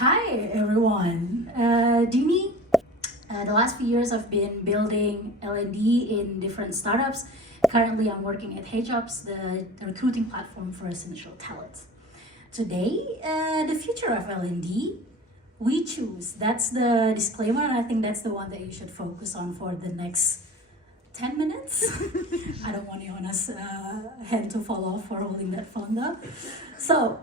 Hi everyone, Dinye. The last few years I've been building L&D in different startups. Currently I'm working at HeyJobs, the recruiting platform for essential talents. Today, the future of L&D, we choose. That's the disclaimer, and I think that's the one that you should focus on for the next 10 minutes. I don't want Jonas' hand to fall off for holding that phone though. So,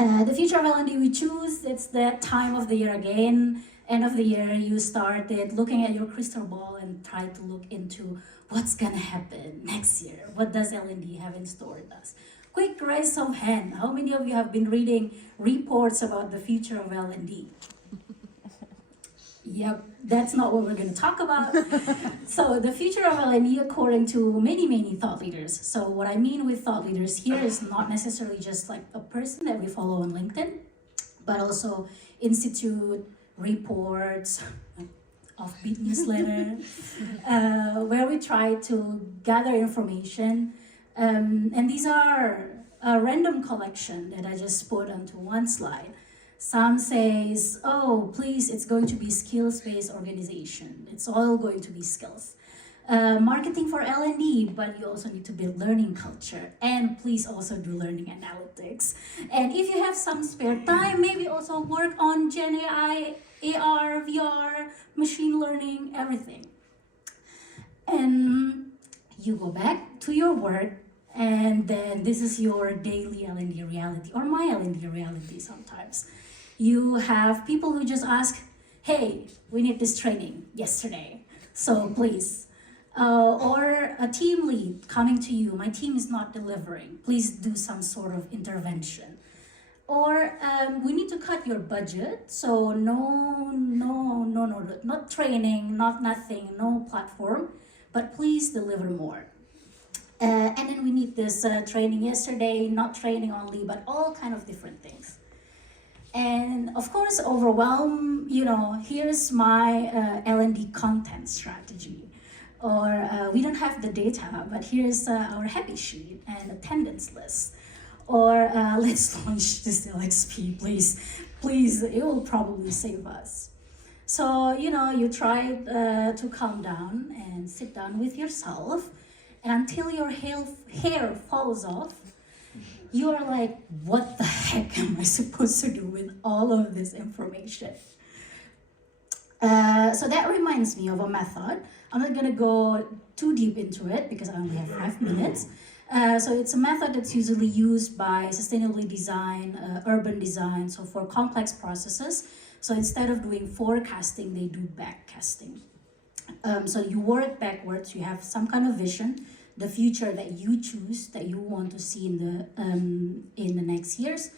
the future of L&D we choose, it's that time of the year again. End of the year, you started looking at your crystal ball and try to look into what's gonna happen next year. What does L&D have in store with us? Quick raise of hand. How many of you have been reading reports about the future of L&D? Yep, that's not what we're going to talk about. So the future of L&D according to many thought leaders. So what I mean with thought leaders here is not necessarily just like a person that we follow on LinkedIn, but also institute, reports, Offbeat newsletter, where we try to gather information. And these are a random collection that I just put onto one slide. Some says, oh, please, it's going to be skills-based organization. It's all going to be skills. Marketing for L&D, but you also need to build learning culture. And please also do learning analytics. And if you have some spare time, maybe also work on Gen AI, AR, VR, machine learning, everything. And you go back to your work, and then this is your daily L&D reality, or my L&D reality sometimes. You have people who just ask, hey, we need this training yesterday, so please. Or a team lead coming to you, my team is not delivering, please do some sort of intervention. Or we need to cut your budget, so no, not training, not nothing, no platform, but please deliver more. And then we need this training yesterday, not training only, but all kind of different things. And of course, overwhelm, here's my L&D content strategy. Or we don't have the data, but here's our happy sheet and attendance list. Or let's launch this LXP, please. Please, it will probably save us. So, you try to calm down and sit down with yourself. And until your hair falls off, you are like, what the heck am I supposed to do with all of this information? So that reminds me of a method. I'm not gonna go too deep into it because I only have 5 minutes. So it's a method that's usually used by sustainably design, urban design, so for complex processes. So instead of doing forecasting, they do backcasting. So you work backwards, you have some kind of vision, the future that you choose, that you want to see in the next years.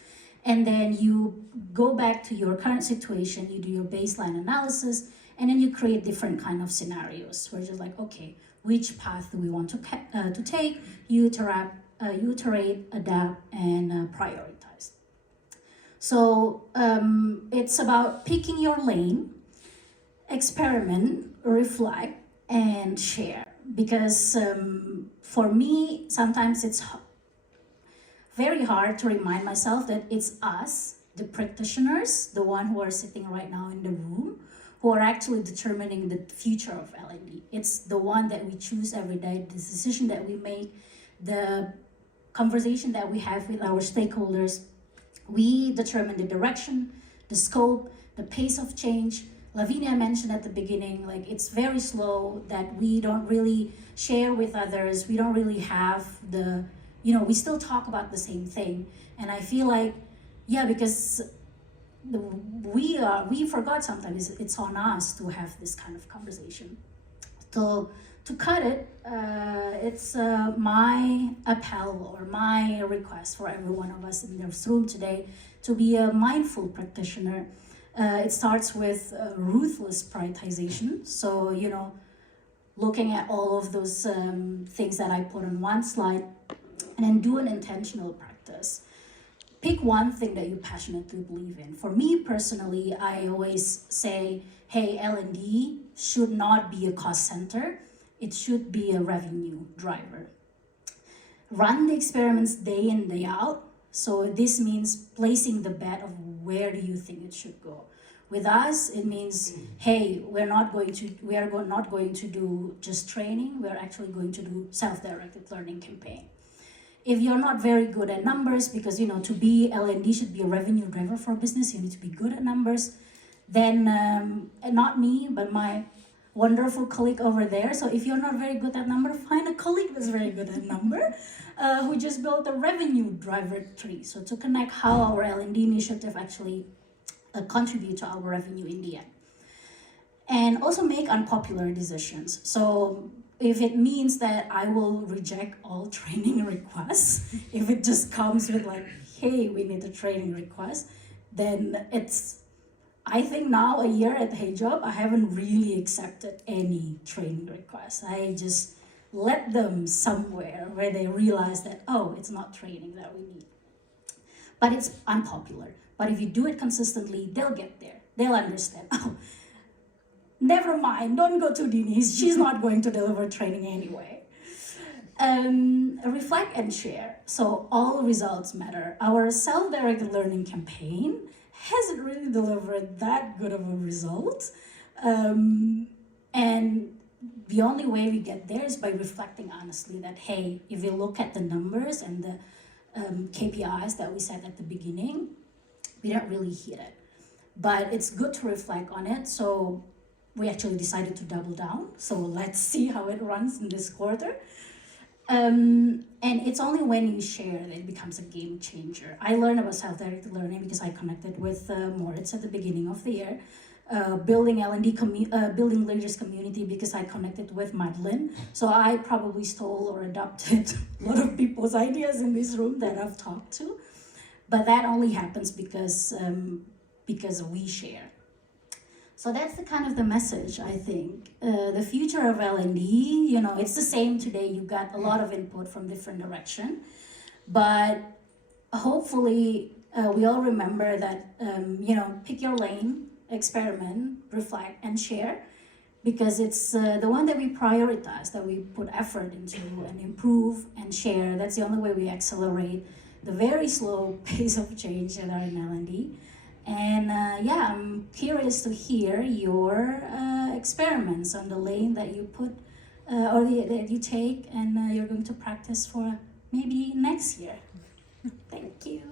And then you go back to your current situation, you do your baseline analysis, and then you create different kind of scenarios where you're like, okay, which path do we want to take, iterate, adapt, and prioritize. So it's about picking your lane, experiment, reflect, and share. Because for me, sometimes it's very hard to remind myself that it's us, the practitioners, the one who are sitting right now in the room, who are actually determining the future of L&D. It's the one that we choose every day, the decision that we make, the conversation that we have with our stakeholders. We determine the direction, the scope, the pace of change. Lavinia mentioned at the beginning, like it's very slow, that we don't really share with others. We don't really have the, we still talk about the same thing. And I feel like, yeah, because we forgot sometimes it's on us to have this kind of conversation. So to cut it, it's my appel or my request for every one of us in this room today to be a mindful practitioner. It starts with ruthless prioritization. So, looking at all of those things that I put on one slide, and then do an intentional practice. Pick one thing that you passionately believe in. For me personally, I always say, hey, L&D should not be a cost center. It should be a revenue driver. Run the experiments day in, day out. So this means placing the bet of where do you think it should go? With us, it means, hey, we are not going to do just training. We are actually going to do self-directed learning campaign. If you're not very good at numbers, because to be L&D should be a revenue driver for a business, you need to be good at numbers. Then not me, but my wonderful colleague over there. So if you're not very good at number, find a colleague that's very good at number, who just built a revenue driver tree. So to connect how our L&D initiative actually contribute to our revenue in the end. And also make unpopular decisions. So if it means that I will reject all training requests, if it just comes with like, hey, we need a training request, then I think now a year at HeyJob, I haven't really accepted any training requests. I just let them somewhere where they realize that, oh, it's not training that we need. But it's unpopular. But if you do it consistently, they'll get there. They'll understand. Oh, never mind, don't go to Dinye. She's not going to deliver training anyway. Reflect and share. So all results matter. Our self-directed learning campaign hasn't really delivered that good of a result. And the only way we get there is by reflecting honestly that, hey, if you look at the numbers and the KPIs that we set at the beginning, we don't really hit it. But it's good to reflect on it. So we actually decided to double down. So let's see how it runs in this quarter. And it's only when you share that it becomes a game changer. I learned about self-directed learning because I connected with Moritz at the beginning of the year. Building L&D, building leaders community because I connected with Madeline. So I probably stole or adopted a lot of people's ideas in this room that I've talked to. But that only happens because we share. So that's the kind of the message, I think. The future of L&D, it's the same today. You got a lot of input from different direction. But hopefully we all remember that, pick your lane, experiment, reflect, and share. Because it's the one that we prioritize, that we put effort into and improve and share. That's the only way we accelerate the very slow pace of change that are in L&D. And I'm curious to hear your experiments on the lane that you put or that you take and you're going to practice for maybe next year. Thank you.